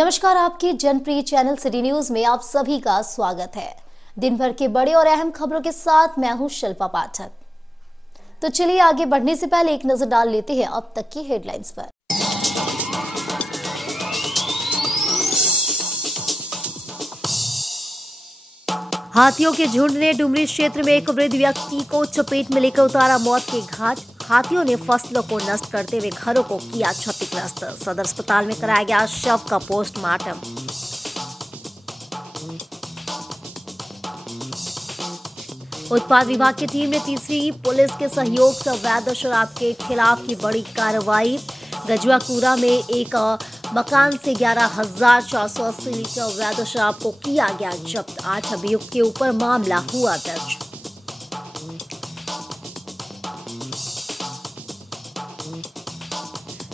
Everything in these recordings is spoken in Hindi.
नमस्कार, आपके जनप्रिय चैनल सिटी न्यूज में आप सभी का स्वागत है। दिन भर के बड़े और अहम खबरों के साथ मैं हूं शिल्पा पाठक। तो चलिए आगे बढ़ने से पहले एक नजर डाल लेते हैं अब तक की हेडलाइंस पर। हाथियों के झुंड ने डुमरी क्षेत्र में एक वृद्ध व्यक्ति को चपेट में लेकर उतारा मौत के घाट। हाथियों ने फसलों को नष्ट करते हुए घरों को किया क्षतिग्रस्त। सदर अस्पताल में कराया गया शव का पोस्टमार्टम। उत्पाद विभाग की टीम ने तीसरी पुलिस के सहयोग से अवैध शराब के खिलाफ की बड़ी कार्रवाई। गजुआकुरा में एक मकान से 11,480 लीटर अवैध शराब को किया गया जब्त। 8 अभियुक्त के ऊपर मामला हुआ दर्ज।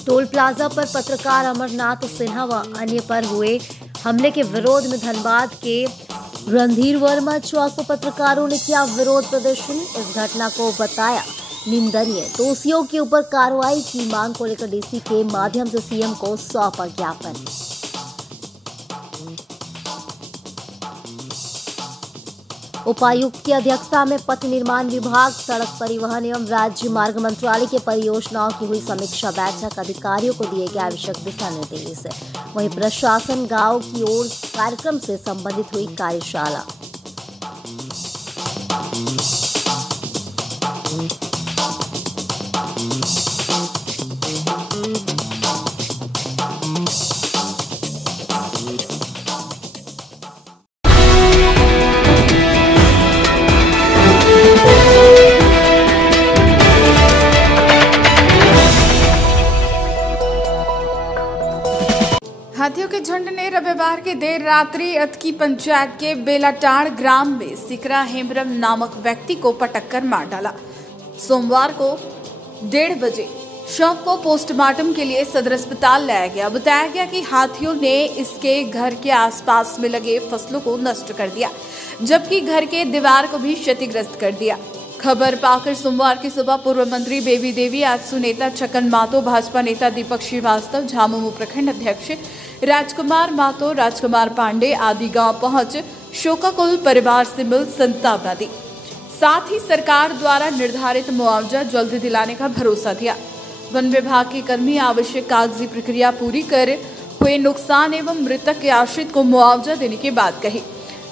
टोल प्लाजा पर पत्रकार अमरनाथ सिन्हा व अन्य पर हुए हमले के विरोध में धनबाद के रणधीर वर्मा चौक पर पत्रकारों ने किया विरोध प्रदर्शन। इस घटना को बताया निंदनीय। दोषियों के ऊपर कार्रवाई की मांग को लेकर डीसी के माध्यम से सीएम को सौंपा ज्ञापन। उपायुक्त की अध्यक्षता में पथ निर्माण विभाग, सड़क परिवहन एवं राज्य मार्ग मंत्रालय के परियोजनाओं की हुई समीक्षा बैठक। अधिकारियों को दिए गए आवश्यक दिशा निर्देश। वहीं प्रशासन गांव की ओर कार्यक्रम से संबंधित हुई कार्यशाला। हाथियों के झुंड ने रविवार की देर रात्रि अतकी पंचायत के बेलाटाड़ ग्राम में सिकरा हेम्ब्रम नामक व्यक्ति को पटक कर मार डाला। सोमवार को 1:30 बजे शव को पोस्टमार्टम के लिए सदर अस्पताल लाया गया। बताया गया कि हाथियों ने इसके घर के आसपास में लगे फसलों को नष्ट कर दिया, जबकि घर के दीवार को भी क्षतिग्रस्त कर दिया। खबर पाकर सोमवार की सुबह पूर्व मंत्री बेबी देवी, आजसू नेता छक्कन मातो, भाजपा नेता दीपक श्रीवास्तव, झामुमो प्रखंड अध्यक्ष राजकुमार मातो, राजकुमार पांडे आदि गांव पहुंच शोकाकुल परिवार से मिल संतापना दी। साथ ही सरकार द्वारा निर्धारित मुआवजा जल्द दिलाने का भरोसा दिया। वन विभाग के कर्मी आवश्यक कागजी प्रक्रिया पूरी कर हुए नुकसान एवं मृतक के आश्रित को मुआवजा देने की बात कही,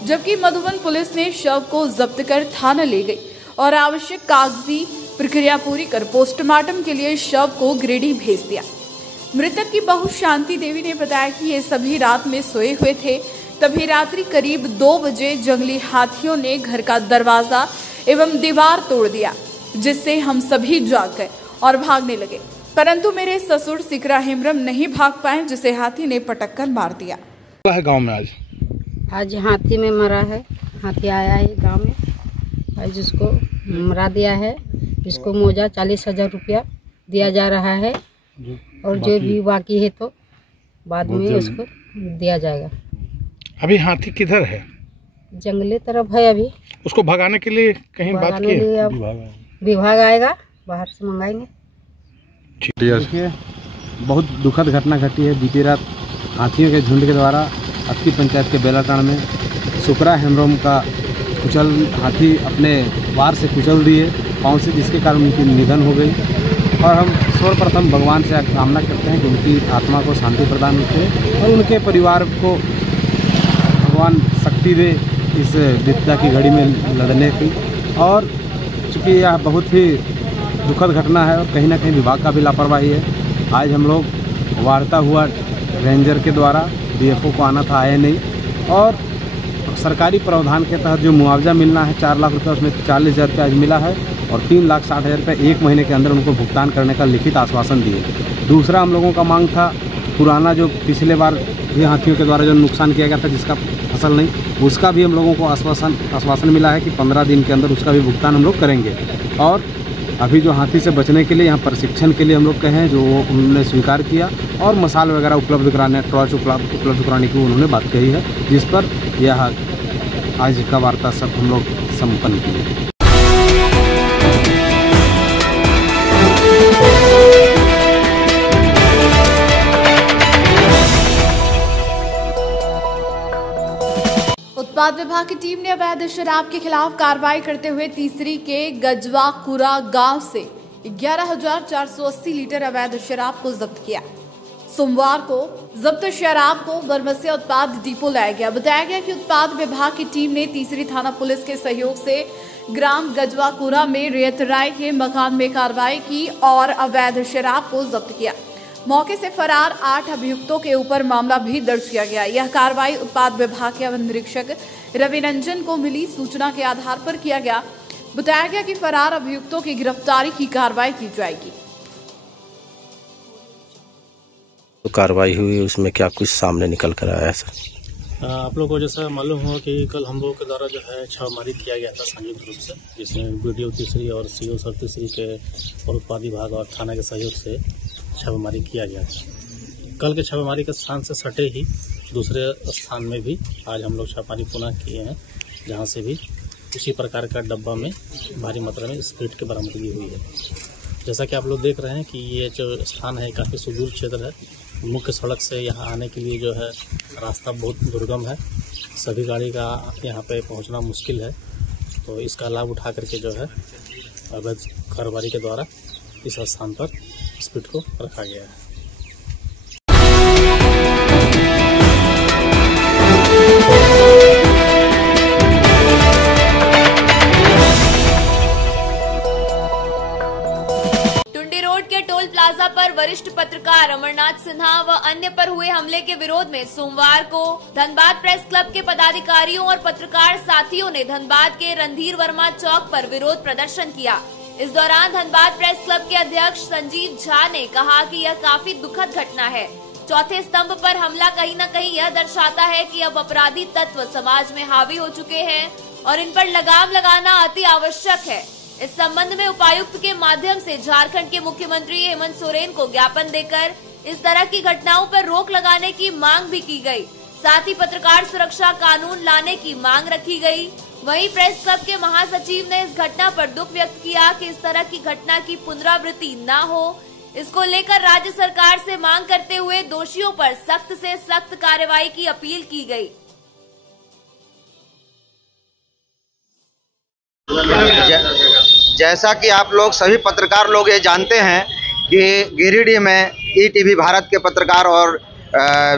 जबकि मधुबन पुलिस ने शव को जब्त कर थाना ले गई और आवश्यक कागजी प्रक्रिया पूरी कर पोस्टमार्टम के लिए शव को गिरिडीह भेज दिया। मृतक की बहू शांति देवी ने बताया कि ये सभी रात में सोए हुए थे, तभी रात्रि करीब 2 बजे जंगली हाथियों ने घर का दरवाजा एवं दीवार तोड़ दिया, जिससे हम सभी जाग गए और भागने लगे, परंतु मेरे ससुर सिकरा हेम्ब्रम नहीं भाग पाए, जिसे हाथी ने पटक कर मार दिया। गाँव में आज हाथी में मरा है। हाथी आया है गाँव में, जिसको मरा दिया है। इसको मुआवजा 40,000 रुपया दिया जा रहा है और जो भी बाकी है तो बाद में उसको दिया जाएगा। अभी हाथी किधर है? जंगली तरफ है। अभी उसको भगाने के लिए कहीं बात की है? विभाग आएगा, बाहर से मंगाएंगे। देखिए, बहुत दुखद घटना घटी है। बीती रात हाथियों के झुंड के द्वारा अतकी पंचायत के बेलाटाड़ में सिकरा हेम्ब्रम का हाथी अपने वार से कुचल दिए पाँव से, जिसके कारण उनकी निधन हो गई। और हम सर्वप्रथम भगवान से कामना करते हैं कि उनकी आत्मा को शांति प्रदान करे और उनके परिवार को भगवान शक्ति दे इस विपदा की घड़ी में लड़ने की। और चूँकि यह बहुत ही दुखद घटना है और कहीं ना कहीं विभाग का भी लापरवाही है। आज हम लोग वार्ता हुआ रेंजर के द्वारा, DFO को आना था, आए नहीं। और सरकारी प्रावधान के तहत जो मुआवजा मिलना है 4 लाख रुपये, उसमें 40,000 रुपये आज मिला है और 3,60,000 रुपये 1 महीने के अंदर उनको भुगतान करने का लिखित आश्वासन दिए। दूसरा हम लोगों का मांग था, पुराना जो पिछले बार भी हाथियों के द्वारा जो नुकसान किया गया था, जिसका फसल नहीं, उसका भी हम लोगों को आश्वासन मिला है कि 15 दिन के अंदर उसका भी भुगतान हम लोग करेंगे। और अभी जो हाथी से बचने के लिए यहाँ प्रशिक्षण के लिए हम लोग कहे हैं, जो उन्होंने स्वीकार किया, और मसाल वगैरह उपलब्ध कराने, टॉर्च उपलब्ध कराने की उन्होंने बात कही है, जिस पर यह आज का वार्ता सब हम लोग संपन्न किए। उत्पाद विभाग की टीम ने अवैध शराब के खिलाफ कार्रवाई करते हुए तीसरी के गजवाकुरा गांव से 11,480 लीटर अवैध शराब को जब्त किया। सोमवार को जब्त शराब को बरमसिया उत्पाद डिपो लाया गया। बताया गया कि उत्पाद विभाग की टीम ने तीसरी थाना पुलिस के सहयोग से ग्राम गजवाकुरा में रेतराय के मकान में कार्रवाई की और अवैध शराब को जब्त किया। मौके से फरार 8 अभियुक्तों के ऊपर मामला भी दर्ज किया गया। यह कार्रवाई उत्पाद विभाग के अवर निरीक्षक रविरंजन को मिली सूचना के आधार पर किया गया। बताया गया कि फरार अभियुक्तों की गिरफ्तारी की कार्रवाई की जाएगी। तो कार्रवाई हुई, उसमें क्या कुछ सामने निकल कर आया सर? आप लोग को जैसा मालूम हुआ कि कल हम लोगों के द्वारा जो है छापेमारी किया गया था संयुक्त रूप से, जिसमें बीडीओ तीसरी और सीओ सर तीसरी के और उत्पाद विभाग और थाना के सहयोग से छापेमारी किया गया था। कल के छापेमारी के स्थान से सटे ही दूसरे स्थान में भी आज हम लोग छापेमारी पुनः किए हैं, जहां से भी उसी प्रकार का डब्बा में भारी मात्रा में स्प्रिट की बरामदगी हुई है। जैसा कि आप लोग देख रहे हैं कि ये जो स्थान है काफ़ी सुदूर क्षेत्र है। मुख्य सड़क से यहाँ आने के लिए जो है रास्ता बहुत दुर्गम है, सभी गाड़ी का यहाँ पे पहुँचना मुश्किल है। तो इसका लाभ उठा करके जो है अवैध कारोबारी के द्वारा इस स्थान पर स्पीड को रखा गया है। टोल प्लाजा पर वरिष्ठ पत्रकार अमरनाथ सिन्हा व अन्य पर हुए हमले के विरोध में सोमवार को धनबाद प्रेस क्लब के पदाधिकारियों और पत्रकार साथियों ने धनबाद के रणधीर वर्मा चौक पर विरोध प्रदर्शन किया। इस दौरान धनबाद प्रेस क्लब के अध्यक्ष संजीव झा ने कहा कि यह काफी दुखद घटना है। चौथे स्तंभ पर हमला कहीं न कहीं यह दर्शाता है कि अब अपराधी तत्व समाज में हावी हो चुके हैं और इन पर लगाम लगाना अति आवश्यक है। इस संबंध में उपायुक्त के माध्यम से झारखंड के मुख्यमंत्री हेमंत सोरेन को ज्ञापन देकर इस तरह की घटनाओं पर रोक लगाने की मांग भी की गई। साथ ही पत्रकार सुरक्षा कानून लाने की मांग रखी गई। वहीं प्रेस क्लब के महासचिव ने इस घटना पर दुख व्यक्त किया कि इस तरह की घटना की पुनरावृत्ति न हो। इसको लेकर राज्य सरकार से मांग करते हुए दोषियों पर सख्त से सख्त कार्रवाई की अपील की गई। जैसा कि आप लोग सभी पत्रकार लोग ये जानते हैं कि गिरिडीह में ईटीवी भारत के पत्रकार और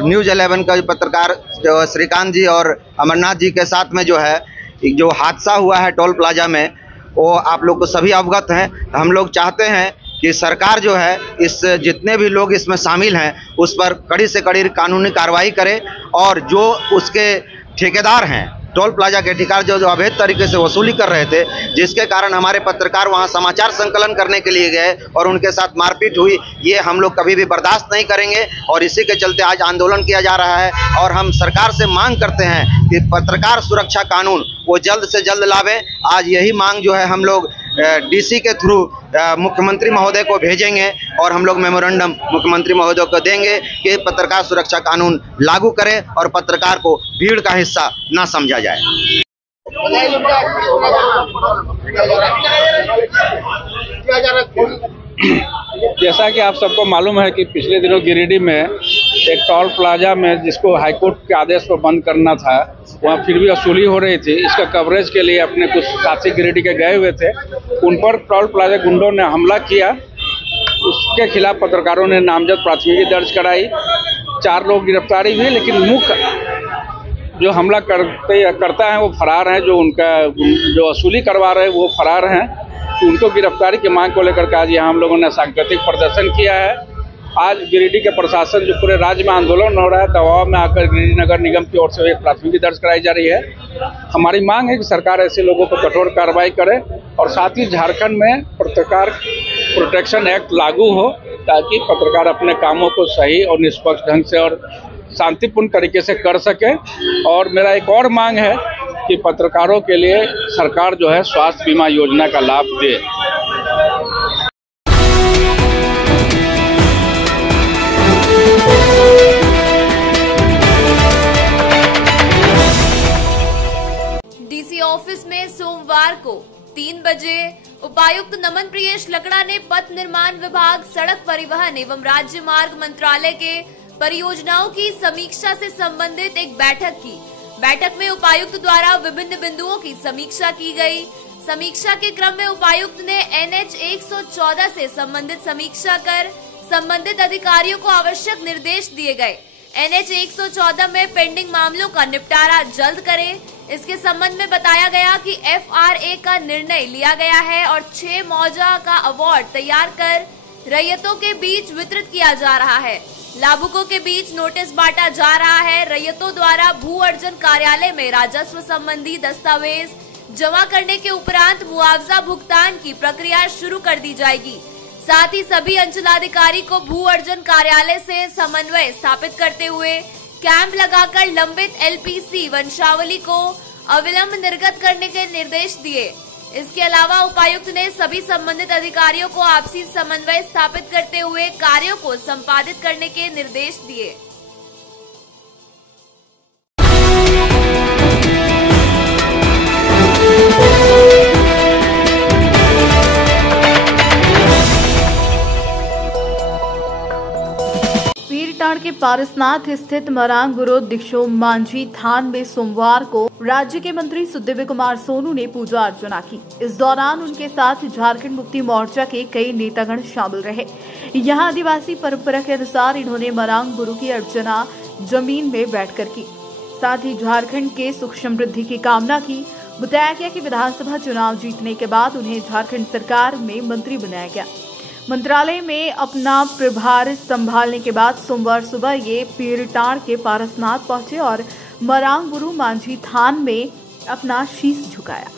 न्यूज़ 11 का पत्रकार जो श्रीकांत जी और अमरनाथ जी के साथ में जो है जो हादसा हुआ है टोल प्लाजा में, वो आप लोग को सभी अवगत हैं। हम लोग चाहते हैं कि सरकार जो है इस जितने भी लोग इसमें शामिल हैं उस पर कड़ी से कड़ी कानूनी कार्रवाई करे और जो उसके ठेकेदार हैं टोल प्लाजा के ठेकेदार जो अवैध तरीके से वसूली कर रहे थे, जिसके कारण हमारे पत्रकार वहां समाचार संकलन करने के लिए गए और उनके साथ मारपीट हुई, ये हम लोग कभी भी बर्दाश्त नहीं करेंगे और इसी के चलते आज आंदोलन किया जा रहा है। और हम सरकार से मांग करते हैं कि पत्रकार सुरक्षा कानून वो जल्द से जल्द लावे। आज यही मांग जो है हम लोग डीसी के थ्रू मुख्यमंत्री महोदय को भेजेंगे और हम लोग मेमोरेंडम मुख्यमंत्री महोदय को देंगे कि पत्रकार सुरक्षा कानून लागू करें और पत्रकार को भीड़ का हिस्सा ना समझा जाए। जैसा कि आप सबको मालूम है कि पिछले दिनों गिरिडीह में एक टोल प्लाजा में जिसको हाईकोर्ट के आदेश पर बंद करना था, वहाँ फिर भी वसूली हो रही थी। इसका कवरेज के लिए अपने कुछ साथी गिरिडीह के गए हुए थे, उन पर टोल प्लाजा गुंडों ने हमला किया। उसके खिलाफ पत्रकारों ने नामजद प्राथमिकी दर्ज कराई। 4 लोग गिरफ्तारी हुई, लेकिन मुख्य जो हमला करता है वो फरार हैं। जो वसूली करवा रहे हैं वो फरार हैं। तो उनको गिरफ्तारी की मांग को लेकर के आज यहाँ हम लोगों ने सांकेतिक प्रदर्शन किया है। आज गिरिडीह के प्रशासन जो पूरे राज्य में आंदोलन हो रहा है, दबाव में आकर गिरिडीह नगर निगम की ओर से एक प्राथमिकी दर्ज कराई जा रही है। हमारी मांग है कि सरकार ऐसे लोगों पर कठोर कार्रवाई करे और साथ ही झारखंड में पत्रकार प्रोटेक्शन एक्ट लागू हो, ताकि पत्रकार अपने कामों को सही और निष्पक्ष ढंग से और शांतिपूर्ण तरीके से कर सके। और मेरा एक और मांग है कि पत्रकारों के लिए सरकार जो है स्वास्थ्य बीमा योजना का लाभ दे। डीसी ऑफिस में सोमवार को 3 बजे उपायुक्त नमन प्रियेश लकड़ा ने पथ निर्माण विभाग, सड़क परिवहन एवं राज्य मार्ग मंत्रालय के परियोजनाओं की समीक्षा से संबंधित एक बैठक की। बैठक में उपायुक्त द्वारा विभिन्न बिंदुओं की समीक्षा की गई। समीक्षा के क्रम में उपायुक्त ने NH 114 से संबंधित समीक्षा कर संबंधित अधिकारियों को आवश्यक निर्देश दिए गए। NH 114 में पेंडिंग मामलों का निपटारा जल्द करें। इसके संबंध में बताया गया कि FRA का निर्णय लिया गया है और 6 मौजा का अवार्ड तैयार कर रैयतों के बीच वितरित किया जा रहा है। लाभुकों के बीच नोटिस बांटा जा रहा है। रैयतों द्वारा भू अर्जन कार्यालय में राजस्व संबंधी दस्तावेज जमा करने के उपरांत मुआवजा भुगतान की प्रक्रिया शुरू कर दी जाएगी। साथ ही सभी अंचलाधिकारी को भू अर्जन कार्यालय से समन्वय स्थापित करते हुए कैंप लगाकर लंबित LPC वंशावली को अविलंब निर्गत करने के निर्देश दिए। इसके अलावा उपायुक्त ने सभी संबंधित अधिकारियों को आपसी समन्वय स्थापित करते हुए कार्यों को संपादित करने के निर्देश दिए। पीरटांड के पारसनाथ स्थित मरांग गुरु दीक्षो मांझी थान में सोमवार को राज्य के मंत्री सुदिव्य कुमार सोनू ने पूजा अर्चना की। इस दौरान उनके साथ झारखंड मुक्ति मोर्चा के कई नेतागण शामिल रहे। यहां आदिवासी परंपरा के अनुसार इन्होंने मरांग गुरु की अर्चना जमीन में बैठकर की। साथ ही झारखंड के सुख समृद्धि की कामना की। बताया गया कि विधानसभा चुनाव जीतने के बाद उन्हें झारखंड सरकार में मंत्री बनाया गया। मंत्रालय में अपना प्रभार संभालने के बाद सोमवार सुबह ये पीरटांड के पारसनाथ पहुंचे और मरांग गुरु मांझी थान में अपना शीश झुकाया।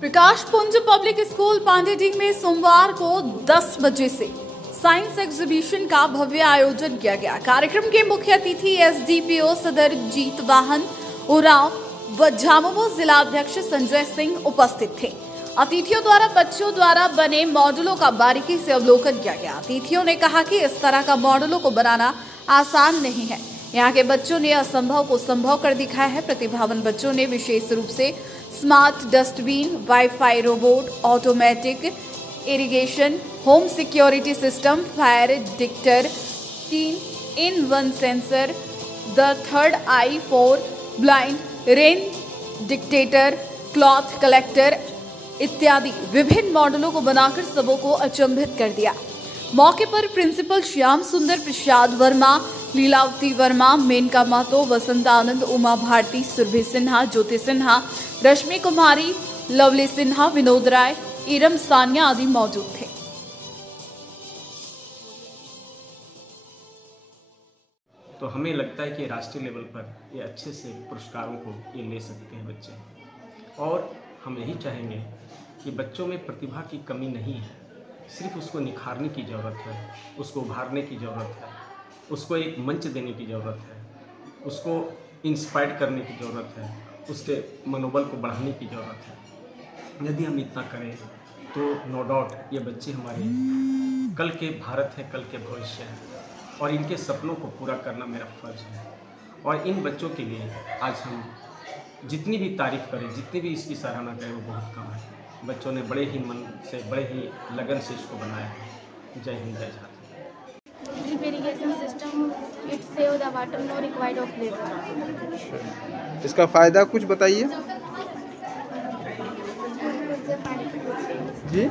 प्रकाशपुंज पब्लिक स्कूल पांडेडीह में सोमवार को 10 बजे से साइंस एग्जीबिशन का भव्य आयोजन किया गया। कार्यक्रम के मुख्य अतिथि SDPO सदर जीत वाहन उरांव व झामुमो जिलाध्यक्ष संजय सिंह उपस्थित थे। अतिथियों द्वारा बच्चों द्वारा बने मॉडलों का बारीकी से अवलोकन किया गया। अतिथियों ने कहा कि इस तरह का मॉडलों को बनाना आसान नहीं है। यहाँ के बच्चों ने असंभव को संभव कर दिखाया है। प्रतिभावान बच्चों ने विशेष रूप से smart dustbin, wifi robot, automatic irrigation, home security system, fire detector, 3-in-1 sensor, the third I for blind, rain dictator, cloth collector इत्यादि विभिन्न मॉडलों को बनाकर सबों को अचंभित कर दिया। मौके पर प्रिंसिपल श्याम सुंदर प्रसाद वर्मा, लीलावती वर्मा, मेनका महतो, वसंत आनंद, उमा भारती, सुरभि सिन्हा, ज्योति सिन्हा, रश्मि कुमारी, लवली सिन्हा, विनोद राय, इरम सानिया आदि मौजूद थे। तो हमें लगता है कि राष्ट्रीय लेवल पर ये अच्छे से पुरस्कारों को ये ले सकते हैं बच्चे, और हम यही चाहेंगे कि बच्चों में प्रतिभा की कमी नहीं है, सिर्फ उसको निखारने की ज़रूरत है, उसको उभारने की ज़रूरत है, उसको एक मंच देने की ज़रूरत है, उसको इंस्पायर करने की ज़रूरत है, उसके मनोबल को बढ़ाने की ज़रूरत है। यदि हम इतना करें तो नो डाउट ये बच्चे हमारे कल के भारत हैं, कल के भविष्य हैं, और इनके सपनों को पूरा करना मेरा फ़र्ज है। और इन बच्चों के लिए आज हम जितनी भी तारीफ़ करें, जितनी भी इसकी सराहना करें, वो बहुत कम है। बच्चों ने बड़े ही मन से, बड़े ही लगन से इसको बनाया है। जय हिंद, जय झारखंड। इसका फायदा कुछ बताइए जी।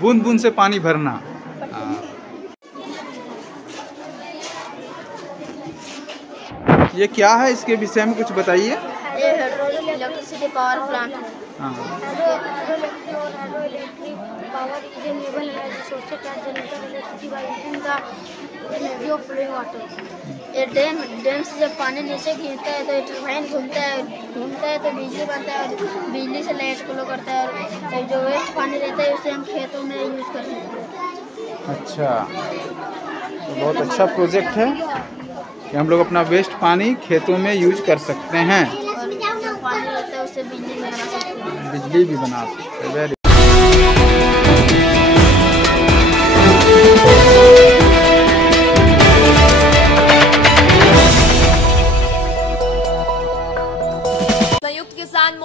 बूंद बूंद से पानी भरना। ये क्या है, इसके विषय में कुछ बताइए। ये इलेक्ट्रिसिटी पावर प्लांट है। Power renewable energy source generator electricity by using the energy of flowing water. ये डैम से जब पानी नीचे गिरता है तो ये टरबाइन घूमता है तो बिजली बनता है, और बिजली से लाइट फ्लो करता है, और जो वेस्ट पानी रहता है उसे हम खेतों में यूज़ कर सकते हैं। अच्छा, तो बहुत अच्छा प्रोजेक्ट है कि हम लोग अपना वेस्ट पानी खेतों में यूज कर सकते हैं, और जो पानी रहता है उससे बिजली भी बना सकते हैं। बिजली भी बना सकते हैं। वेरी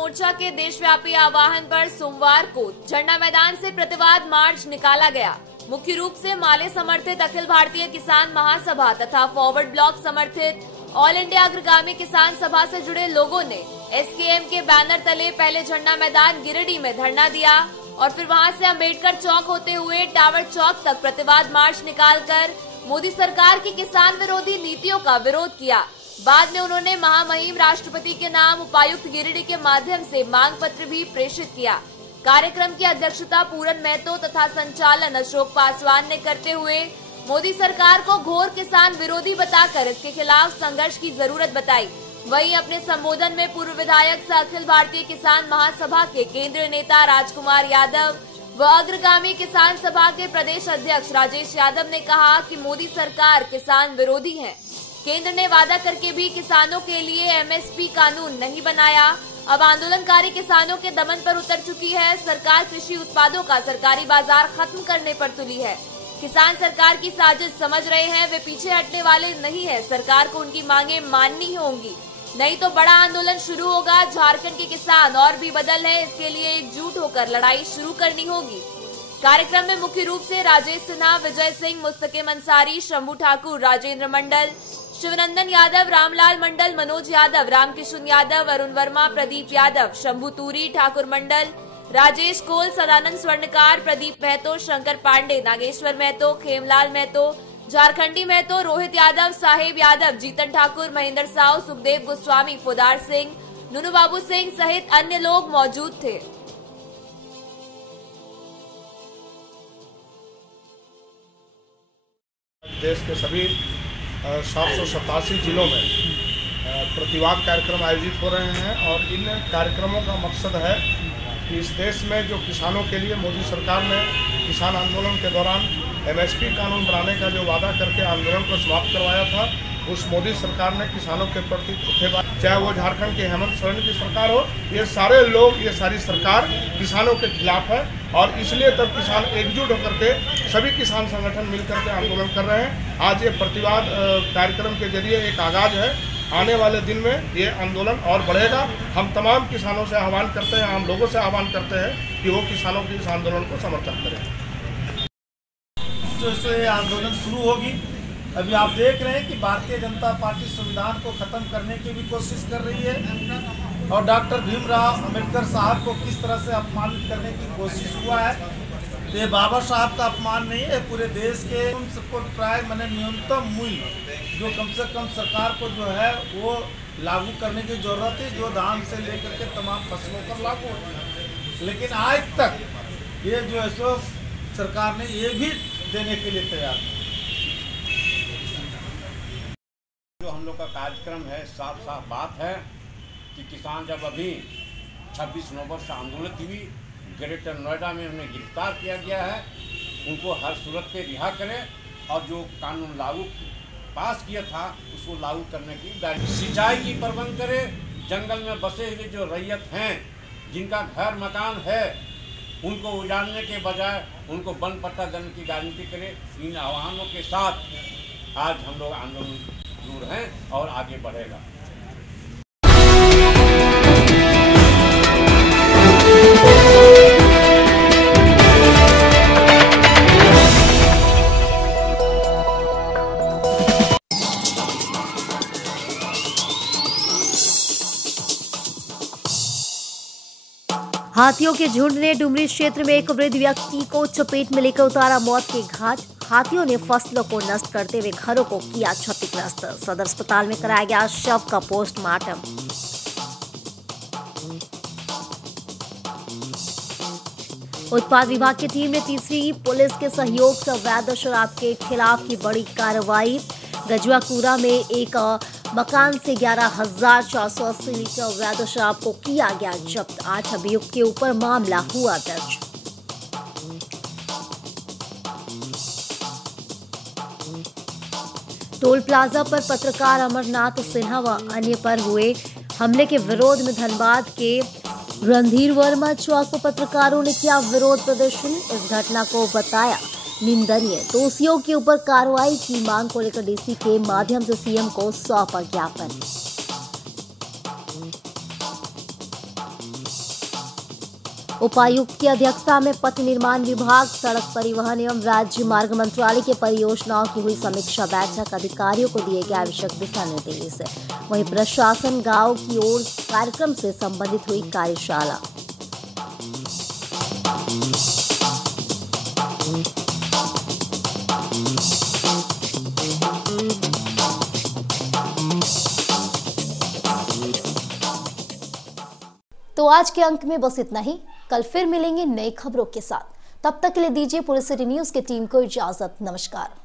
मोर्चा के देशव्यापी आह्वान पर सोमवार को झंडा मैदान से प्रतिवाद मार्च निकाला गया। मुख्य रूप से माले समर्थित अखिल भारतीय किसान महासभा तथा फॉरवर्ड ब्लॉक समर्थित ऑल इंडिया अग्रगामी किसान सभा से जुड़े लोगों ने एसकेएम के बैनर तले पहले झंडा मैदान गिरिडीह में धरना दिया और फिर वहां से अंबेडकर चौक होते हुए टावर चौक तक प्रतिवाद मार्च निकालकर मोदी सरकार की किसान विरोधी नीतियों का विरोध किया। बाद में उन्होंने महामहिम राष्ट्रपति के नाम उपायुक्त गिरिडीह के माध्यम से मांग पत्र भी प्रेषित किया। कार्यक्रम की अध्यक्षता पूरन महतो तथा संचालन अशोक पासवान ने करते हुए मोदी सरकार को घोर किसान विरोधी बताकर इसके खिलाफ संघर्ष की जरूरत बताई। वहीं अपने संबोधन में पूर्व विधायक सह अखिल भारतीय किसान महासभा के केंद्रीय नेता राजकुमार यादव व अग्रगामी किसान सभा के प्रदेश अध्यक्ष राजेश यादव ने कहा कि मोदी सरकार किसान विरोधी है। केंद्र ने वादा करके भी किसानों के लिए एमएसपी कानून नहीं बनाया। अब आंदोलनकारी किसानों के दमन पर उतर चुकी है। सरकार कृषि उत्पादों का सरकारी बाजार खत्म करने पर तुली है। किसान सरकार की साजिश समझ रहे हैं, वे पीछे हटने वाले नहीं है। सरकार को उनकी मांगे माननी होंगी, नहीं तो बड़ा आंदोलन शुरू होगा। झारखंड के किसान और भी बदल है, इसके लिए एकजुट होकर लड़ाई शुरू करनी होगी। कार्यक्रम में मुख्य रूप से राजेश सिन्हा, विजय सिंह, मुस्तकिम अंसारी, शंभू ठाकुर, राजेंद्र मंडल, शिवनंदन यादव, रामलाल मंडल, मनोज यादव, रामकिशन यादव, अरुण वर्मा, प्रदीप यादव, शंभू तूरी, ठाकुर मंडल, राजेश कोल, सदानंद स्वर्णकार, प्रदीप महतो, शंकर पांडे, नागेश्वर महतो, खेमलाल महतो, झारखंडी महतो, रोहित यादव, साहेब यादव, जीतन ठाकुर, महेंद्र साव, सुखदेव गोस्वामी, फुदार सिंह, नुनू बाबू सिंह सहित अन्य लोग मौजूद थे। देश के सभी 787 जिलों में प्रतिवाद कार्यक्रम आयोजित हो रहे हैं और इन कार्यक्रमों का मकसद है कि इस देश में जो किसानों के लिए मोदी सरकार ने किसान आंदोलन के दौरान एमएसपी कानून बनाने का जो वादा करके आंदोलन को समाप्त करवाया था, उस मोदी सरकार ने किसानों के प्रति धोखेबाजी, चाहे वो झारखंड के हेमंत सोरेन की सरकार हो, ये सारे लोग, ये सारी सरकार किसानों के खिलाफ है और इसलिए तब किसान एकजुट होकर के सभी किसान संगठन मिलकर के आंदोलन कर रहे हैं। आज ये प्रतिवाद कार्यक्रम के जरिए एक आगाज है। आने वाले दिन में ये आंदोलन और बढ़ेगा। हम तमाम किसानों से आह्वान करते हैं, आम लोगों से आह्वान करते हैं कि वो किसानों के इस आंदोलन को समर्थन करें। जो ये आंदोलन शुरू होगी, अभी आप देख रहे हैं कि भारतीय जनता पार्टी संविधान को ख़त्म करने की भी कोशिश कर रही है और डॉक्टर भीमराव अंबेडकर साहब को किस तरह से अपमानित करने की कोशिश हुआ है। तो ये बाबा साहब का अपमान नहीं है, पूरे देश के उन सबको प्राय मैंने न्यूनतम मूल्य जो कम से कम सरकार को जो है वो लागू करने की ज़रूरत है, जो धान से लेकर के तमाम फसलों पर लागू होती है। लेकिन आज तक ये जो है सो सरकार ने ये भी देने के लिए तैयार है। जो हम लोग का कार्यक्रम है, साफ साफ बात है कि किसान जब अभी 26 नवंबर से आंदोलित हुई, ग्रेटर नोएडा में उन्हें गिरफ्तार किया गया है, उनको हर सूरत पे रिहा करें और जो कानून लागू पास किया था उसको लागू करने की गारंटी, सिंचाई की प्रबंध करें, जंगल में बसे हुए जो रैयत हैं जिनका घर मकान है उनको उजाड़ने के बजाय उनको वन पट्टा देने की गारंटी करें। इन आह्वानों के साथ आज हम लोग आंदोलन दूर हैं और आगे बढ़ेगा। हाथियों के झुंड ने डुमरी क्षेत्र में एक वृद्ध व्यक्ति को चपेट में लेकर उतारा मौत के घाट। हाथियों ने फसलों को नष्ट करते हुए घरों को किया क्षतिग्रस्त। सदर अस्पताल में कराया गया शव का पोस्टमार्टम। उत्पाद विभाग की टीम ने तीसरी पुलिस के सहयोग से अवैध शराब के खिलाफ की बड़ी कार्रवाई। गजुआकुरा में एक मकान से 11,480 लीटर अवैध शराब को किया गया जब्त। 8 अभियुक्त के ऊपर मामला हुआ दर्ज। टोल प्लाजा पर पत्रकार अमरनाथ सिन्हा व अन्य पर हुए हमले के विरोध में धनबाद के रणधीर वर्मा चौक पर पत्रकारों ने किया विरोध प्रदर्शन। इस घटना को बताया निंदनीय। दोषियों के ऊपर कार्रवाई की मांग को लेकर डीसी के माध्यम से सीएम को सौंपा ज्ञापन। उपायुक्त की अध्यक्षता में पथ निर्माण विभाग, सड़क परिवहन एवं राज्य मार्ग मंत्रालय के परियोजनाओं की हुई समीक्षा बैठक। अधिकारियों को दिए गए आवश्यक दिशा निर्देश। वहीं प्रशासन गांव की ओर कार्यक्रम से संबंधित हुई कार्यशाला। तो आज के अंक में बस इतना ही। कल फिर मिलेंगे नई खबरों के साथ। तब तक के लिए दीजिए पूरे सिटी न्यूज की टीम को इजाजत। नमस्कार।